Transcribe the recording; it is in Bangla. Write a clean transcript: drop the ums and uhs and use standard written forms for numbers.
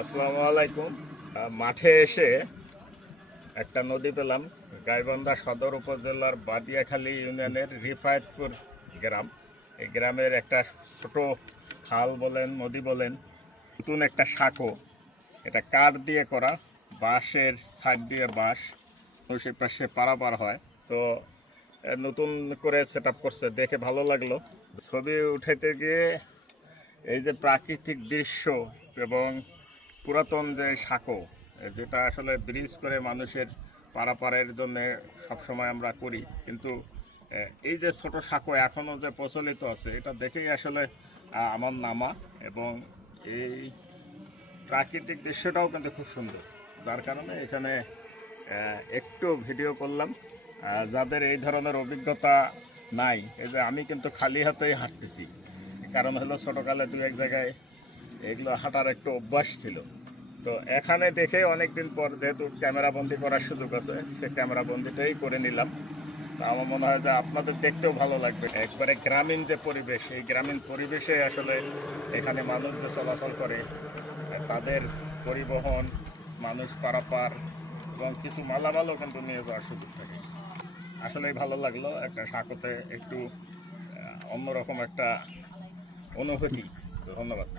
আসসালামু আলাইকুম। মাঠে এসে একটা নদী পেলাম। গাইবান্ধা সদর উপজেলার বাদিয়াখালী ইউনিয়নের রিফায়েতপুর গ্রাম। এই গ্রামের একটা ছোট খাল বলেন, নদী বলেন, নতুন একটা সাঁকো। এটা কাঠ দিয়ে করা, বাঁশের সাইড দিয়ে বাঁশ সেই পাশে পারাপার হয়। তো নতুন করে সেট আপ করছে, দেখে ভালো লাগলো। ছবি উঠাইতে গিয়ে এই যে প্রাকৃতিক দৃশ্য এবং পুরাতন যে সাঁকো, যেটা আসলে ব্রিজ করে মানুষের পারাপারের জন্য সবসময় আমরা করি, কিন্তু এই যে ছোট সাঁকো এখনও যে প্রচলিত আছে, এটা দেখেই আসলে আমার নামা। এবং এই প্রাকৃতিক দৃশ্যটাও কিন্তু খুব সুন্দর, যার কারণে এখানে একটু ভিডিও করলাম। যাদের এই ধরনের অভিজ্ঞতা নাই, এই যে আমি কিন্তু খালি হাতেই হাঁটতেছি, কারণ হলো ছোটোকালে দু এক জায়গায় এগুলো হাঁটার একটু অভ্যাস ছিল। তো এখানে দেখে অনেক দিন পর যেহেতু ক্যামেরাবন্দি করার সুযোগ আছে, সে ক্যামেরাবন্দিটাই করে নিলাম। তা আমার মনে হয় যে আপনাদের দেখতেও ভালো লাগবে। একবারে গ্রামীণ যে পরিবেশ, এই গ্রামীণ পরিবেশে আসলে এখানে মানুষ যে চলাচল করে, তাদের পরিবহন, মানুষ পারাপার এবং কিছু মালামালও কিন্তু নিয়ে যাওয়ার সুযোগ থাকে। আসলেই ভালো লাগলো। একটা সাঁকোতে একটু অন্যরকম একটা অনুভূতি। ধন্যবাদ।